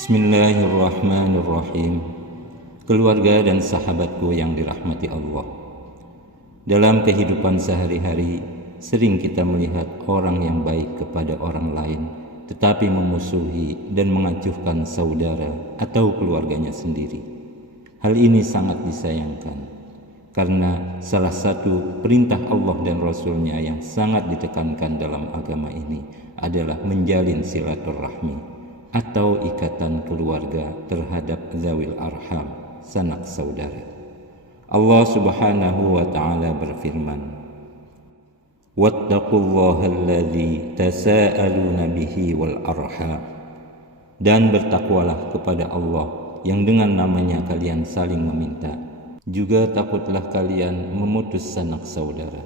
Bismillahirrahmanirrahim. Keluarga dan sahabatku yang dirahmati Allah, dalam kehidupan sehari-hari sering kita melihat orang yang baik kepada orang lain tetapi memusuhi dan mengacuhkan saudara atau keluarganya sendiri. Hal ini sangat disayangkan karena salah satu perintah Allah dan Rasul-Nya yang sangat ditekankan dalam agama ini adalah menjalin silaturahmi atau ikatan keluarga terhadap zawil arham, sanak saudara. Allah Subhanahu wa ta'ala berfirman, wattaqullaha alladzi tasaaluna bihi wal arham, dan bertakwalah kepada Allah yang dengan namanya kalian saling meminta, juga takutlah kalian memutus sanak saudara.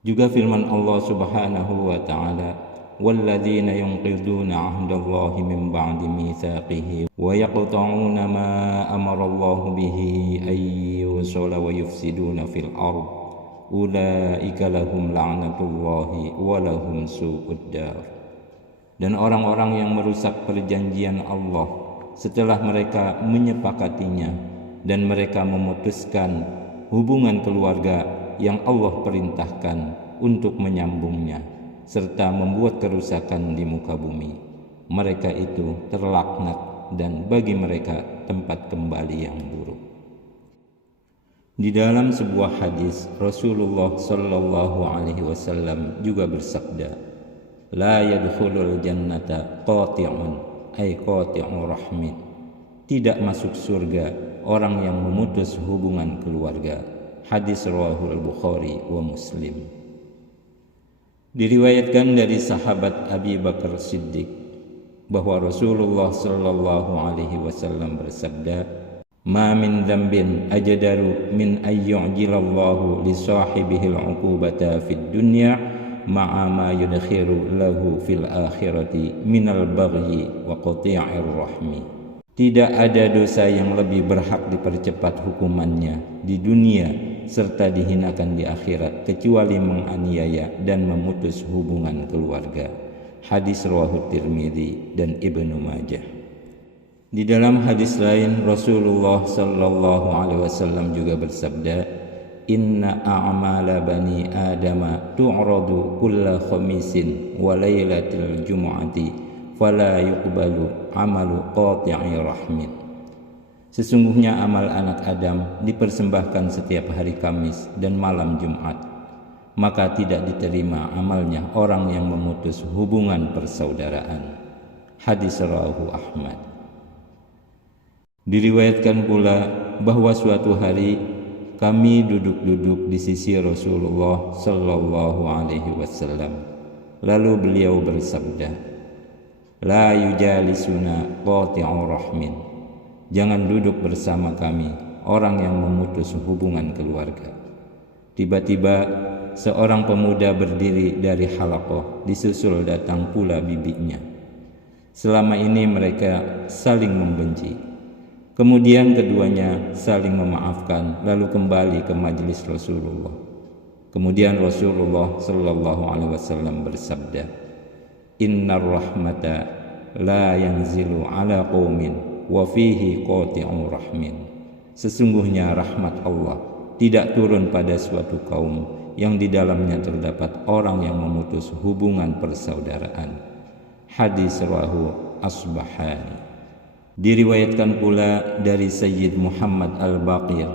Juga firman Allah Subhanahu wa ta'ala, وَالَّذِينَ يُنقِضُونَ عَهْدَ اللَّهِ مِنْ بَعْدِ مِيثَاقِهِ وَيَقْطَعُونَ مَا أَمَرَ اللَّهُ بِهِ أَنْ يُوصَلَ وَيُفْسِدُونَ فِي الْأَرْضِ أُولَئِكَ لَهُمْ لَعْنَةُ اللَّهِ وَلَهُمْ سُوءُ الدَّارِ. Dan orang-orang yang merusak perjanjian Allah setelah mereka menyepakatinya dan mereka memutuskan hubungan keluarga yang Allah perintahkan untuk menyambungnya serta membuat kerusakan di muka bumi, mereka itu terlaknat dan bagi mereka tempat kembali yang buruk. Di dalam sebuah hadis, Rasulullah sallallahu alaihi wasallam juga bersabda, la yadkhulul jannata qati'un ay qati'u rahmin. Tidak masuk surga orang yang memutus hubungan keluarga. Hadis riwayat Bukhari wa Muslim. Diriwayatkan dari sahabat Abi Bakar Siddiq bahwa Rasulullah sallallahu alaihi wasallam bersabda, "Ma min dzambin ajdaru min ayyu'jilallahu li sahibihil 'uqubata fid dunya ma'a ma yudkhiru lahu fil akhirati minal baghi wa qati'ir rahmi." Tidak ada dosa yang lebih berhak dipercepat hukumannya di dunia serta dihinakan di akhirat kecuali menganiaya dan memutus hubungan keluarga. Hadis riwayat Tirmidzi dan Ibnu Majah. Di dalam hadis lain Rasulullah sallallahu alaihi wasallam juga bersabda, "Inna a'mala bani Adama tu'radu kulla khamisin wa lailatil jumu'ati fala yuqbalu amalu qati'i rahmin." Sesungguhnya amal anak Adam dipersembahkan setiap hari Kamis dan malam Jumat, maka tidak diterima amalnya orang yang memutus hubungan persaudaraan. Hadis rawahu Ahmad. Diriwayatkan pula bahwa suatu hari kami duduk-duduk di sisi Rasulullah sallallahu alaihi wasallam. Lalu beliau bersabda, la yujalisuna qati'u rahmin. Jangan duduk bersama kami orang yang memutus hubungan keluarga. Tiba-tiba seorang pemuda berdiri dari halaqah, disusul datang pula bibinya. Selama ini mereka saling membenci. Kemudian keduanya saling memaafkan lalu kembali ke majelis Rasulullah. Kemudian Rasulullah sallallahu alaihi wasallam bersabda, "Innar rahmata la yanzilu ala qaumin wa fihi qati'u rahmin." Sesungguhnya rahmat Allah tidak turun pada suatu kaum yang di dalamnya terdapat orang yang memutus hubungan persaudaraan. Hadis rawahu Asbahani. Diriwayatkan pula dari Sayyid Muhammad Al-Baqir,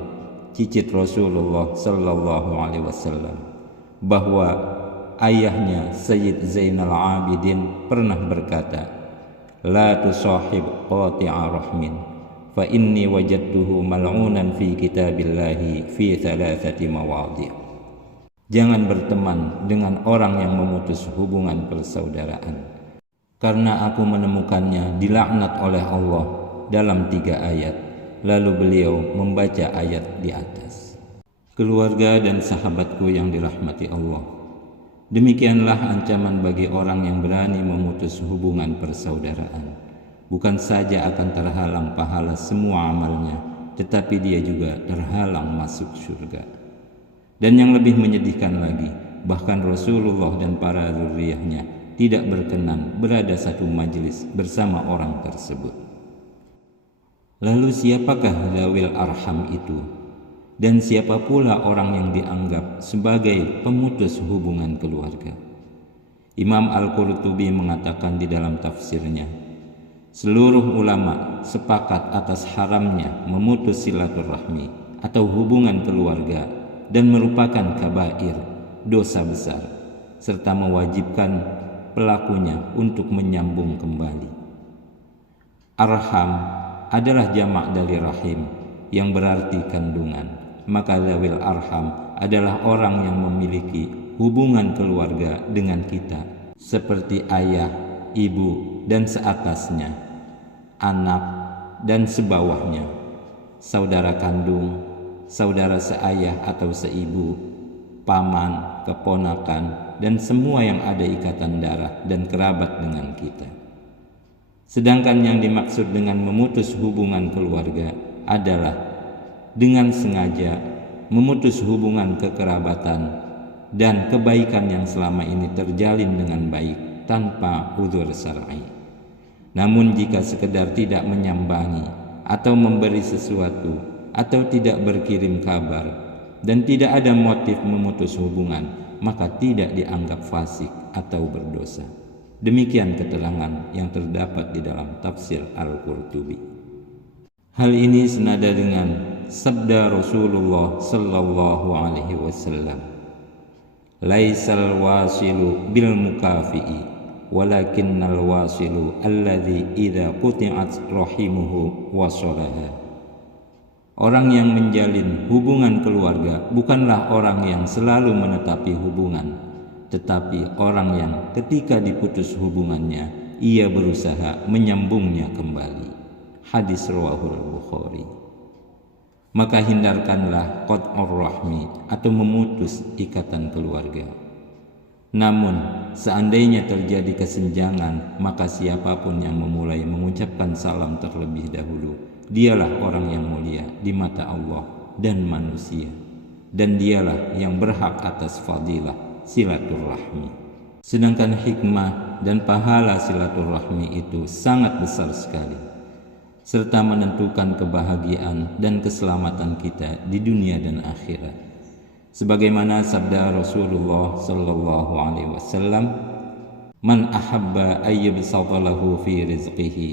cicit Rasulullah sallallahu alaihi wasallam, bahwa ayahnya Sayyid Zainal Abidin pernah berkata, la tusahib qati'a rahmin fa inni wajadtuhu mal'unan fi kitabillahi fi thalathati mawadhi'. Jangan berteman dengan orang yang memutus hubungan persaudaraan, karena aku menemukannya dilaknat oleh Allah dalam 3 ayat. Lalu beliau membaca ayat di atas. Keluarga dan sahabatku yang dirahmati Allah, demikianlah ancaman bagi orang yang berani memutus hubungan persaudaraan. Bukan saja akan terhalang pahala semua amalnya, tetapi dia juga terhalang masuk surga. Dan yang lebih menyedihkan lagi, bahkan Rasulullah dan para zuriyahnya tidak berkenan berada satu majelis bersama orang tersebut. Lalu siapakah zawil arham itu? Dan siapa pula orang yang dianggap sebagai pemutus hubungan keluarga? Imam Al-Qurtubi mengatakan di dalam tafsirnya, seluruh ulama sepakat atas haramnya memutus silaturahmi atau hubungan keluarga dan merupakan kabair, dosa besar, serta mewajibkan pelakunya untuk menyambung kembali. Arham adalah jamak dari rahim yang berarti kandungan. Maka zawil arham adalah orang yang memiliki hubungan keluarga dengan kita, seperti ayah, ibu, dan seatasnya, anak, dan sebawahnya, saudara kandung, saudara seayah atau seibu, paman, keponakan, dan semua yang ada ikatan darah dan kerabat dengan kita. Sedangkan yang dimaksud dengan memutus hubungan keluarga adalah dengan sengaja memutus hubungan kekerabatan dan kebaikan yang selama ini terjalin dengan baik tanpa udzur syar'i. Namun jika sekedar tidak menyambangi atau memberi sesuatu atau tidak berkirim kabar dan tidak ada motif memutus hubungan, maka tidak dianggap fasik atau berdosa. Demikian keterangan yang terdapat di dalam tafsir Al-Qurtubi. Hal ini senada dengan sabda Rasulullah sallallahu alaihi wasallam, laisal wasilu bil mukafi'i walakinnal wasilu alladhi idza quti'at rahimuhu wasalaha. Orang yang menjalin hubungan keluarga bukanlah orang yang selalu menetapi hubungan, tetapi orang yang ketika diputus hubungannya ia berusaha menyambungnya kembali. Hadis rawahul Bukhari. Maka hindarkanlah qat'ur rahmi atau memutus ikatan keluarga. Namun seandainya terjadi kesenjangan, maka siapapun yang memulai mengucapkan salam terlebih dahulu, dialah orang yang mulia di mata Allah dan manusia, dan dialah yang berhak atas fadilah silaturahmi. Sedangkan hikmah dan pahala silaturahmi itu sangat besar sekali, serta menentukan kebahagiaan dan keselamatan kita di dunia dan akhirat. Sebagaimana sabda Rasulullah sallallahu alaihi wasallam, "Man ahabba ayyubsata lahu fi rizqihi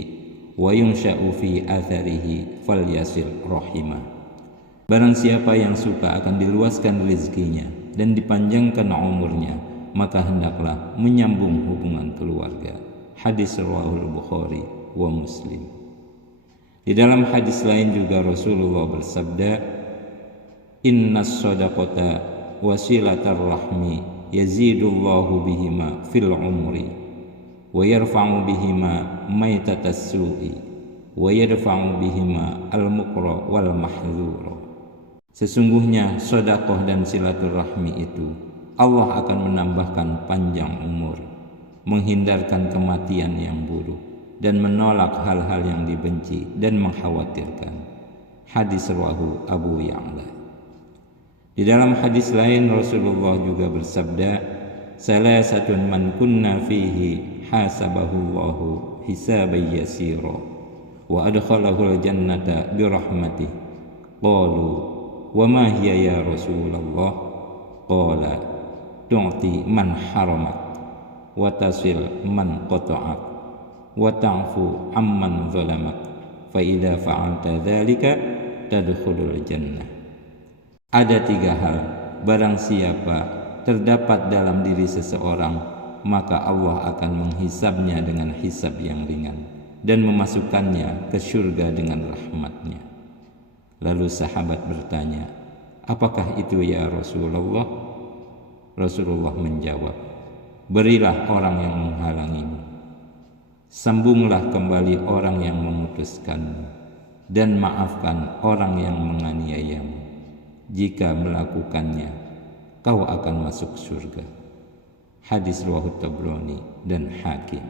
wa yunsha'u fi atharihi falyasil rahimah." Barang siapa yang suka akan diluaskan rezekinya dan dipanjangkan umurnya, maka hendaklah menyambung hubungan keluarga. Hadis riwayat Bukhari wa Muslim. Di dalam hadis lain juga Rasulullah bersabda, "Innas shadaqata wasilatar rahmi yazidullahu bihima fil umri wa yarfa'u bihima maitatas su'i wa yadfa'u bihima al-muqra wal mahdzura." Sesungguhnya sedekah dan silaturahmi itu Allah akan menambahkan panjang umur, menghindarkan kematian yang buruk, dan menolak hal-hal yang dibenci dan mengkhawatirkan. Hadis rawahu Abu Ya'la. Di dalam hadis lain Rasulullah juga bersabda, "Salasatun man kunna fihi hasabahullahu hisaban yasira wa adkhalahul jannata birahmatih." Qalu, "Wa ma hiya ya Rasulullah?" Qala, "Tu'ti man haramak wa tasil man qata'ak wa ta'fu amman zalamak fa idza fa'alta dzalika tadkhulul jannah." Ada 3 hal barang siapa terdapat dalam diri seseorang, maka Allah akan menghisabnya dengan hisab yang ringan dan memasukkannya ke surga dengan rahmatnya. Lalu sahabat bertanya, "Apakah itu ya Rasulullah?" Rasulullah menjawab, "Berilah orang yang menghalangimu, sambunglah kembali orang yang memutuskanmu, dan maafkan orang yang menganiayamu. Jika melakukannya, kau akan masuk surga." Hadis riwayat Tabrani dan Hakim.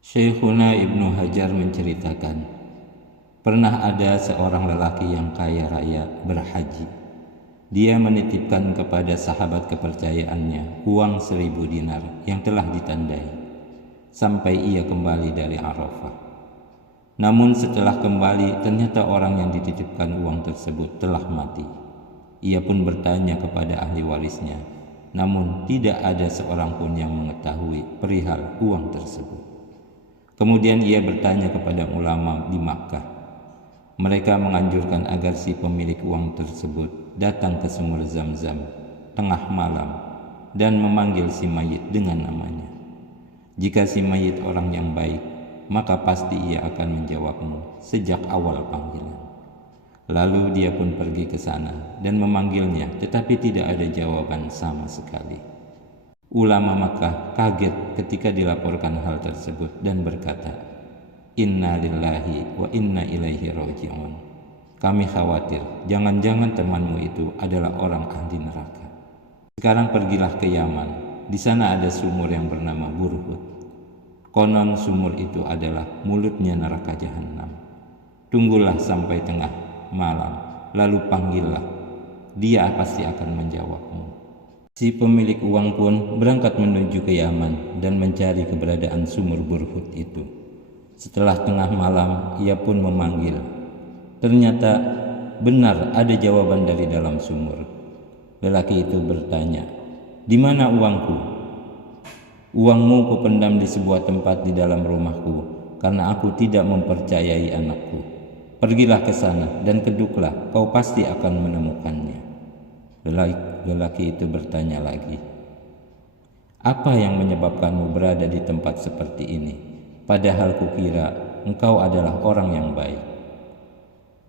Syekhuna Ibnu Hajar menceritakan, pernah ada seorang lelaki yang kaya raya berhaji. Dia menitipkan kepada sahabat kepercayaannya uang 1000 dinar yang telah ditandai sampai ia kembali dari Arafah. Namun setelah kembali ternyata orang yang dititipkan uang tersebut telah mati. Ia pun bertanya kepada ahli warisnya, namun tidak ada seorang pun yang mengetahui perihal uang tersebut. Kemudian ia bertanya kepada ulama di Makkah. Mereka menganjurkan agar si pemilik uang tersebut datang ke sumur Zam-Zam tengah malam dan memanggil si mayit dengan namanya. Jika si mayit orang yang baik, maka pasti ia akan menjawabmu sejak awal panggilan. Lalu dia pun pergi ke sana dan memanggilnya, tetapi tidak ada jawaban sama sekali. Ulama Makkah kaget ketika dilaporkan hal tersebut dan berkata, "Inna lillahi wa inna ilaihi raji'un." Kami khawatir jangan-jangan temanmu itu adalah orang ahli neraka. Sekarang pergilah ke Yaman. Di sana ada sumur yang bernama Burhut. Konon sumur itu adalah mulutnya neraka jahanam. Tunggulah sampai tengah malam, lalu panggillah. Dia pasti akan menjawabmu. Si pemilik uang pun berangkat menuju ke Yaman dan mencari keberadaan sumur Burhut itu. Setelah tengah malam, ia pun memanggil. Ternyata benar ada jawaban dari dalam sumur. Lelaki itu bertanya, "Di mana uangku?" "Uangmu kupendam di sebuah tempat di dalam rumahku, karena aku tidak mempercayai anakku. Pergilah ke sana dan keduklah, kau pasti akan menemukannya." Lelaki itu bertanya lagi, "Apa yang menyebabkanmu berada di tempat seperti ini? Padahal kukira engkau adalah orang yang baik."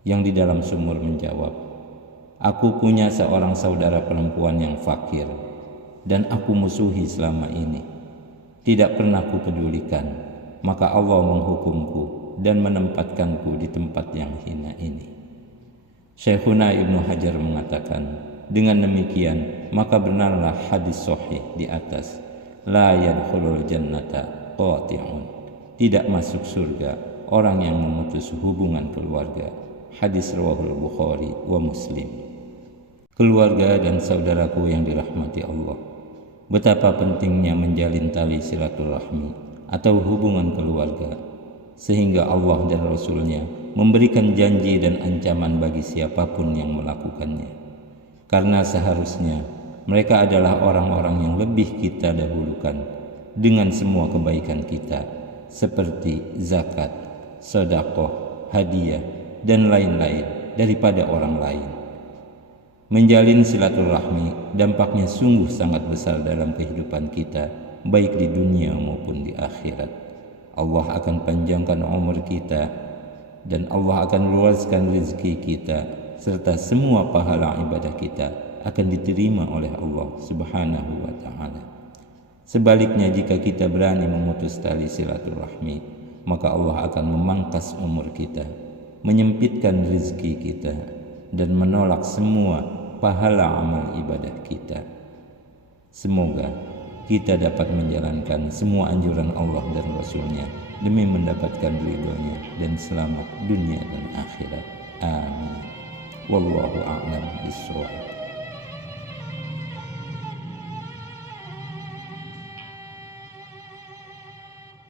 Yang di dalam sumur menjawab, "Aku punya seorang saudara perempuan yang fakir dan aku musuhi selama ini. Tidak pernah kupedulikan, maka Allah menghukumku dan menempatkanku di tempat yang hina ini." Syekhuna Ibnu Hajar mengatakan, dengan demikian maka benarlah hadis sahih di atas, la yadkhulul jannata qati'un, tidak masuk surga orang yang memutus hubungan keluarga. Hadis riwayat Bukhari wa Muslim. Keluarga dan saudaraku yang dirahmati Allah, betapa pentingnya menjalin tali silaturahmi atau hubungan keluarga, sehingga Allah dan Rasul-Nya memberikan janji dan ancaman bagi siapapun yang melakukannya. Karena seharusnya mereka adalah orang-orang yang lebih kita dahulukan dengan semua kebaikan kita, seperti zakat, sedekah, hadiah, dan lain-lain daripada orang lain. Menjalin silaturahmi dampaknya sungguh sangat besar dalam kehidupan kita, baik di dunia maupun di akhirat. Allah akan panjangkan umur kita dan Allah akan luaskan rezeki kita, serta semua pahala ibadah kita akan diterima oleh Allah Subhanahu wa ta'ala. Sebaliknya, jika kita berani memutus tali silaturahmi, maka Allah akan memangkas umur kita, menyempitkan rezeki kita, dan menolak semua pahala amal ibadah kita. Semoga kita dapat menjalankan semua anjuran Allah dan Rasul-Nya demi mendapatkan ridhonya dan selamat dunia dan akhirat. Amin. Wallahu a'lam bishawab.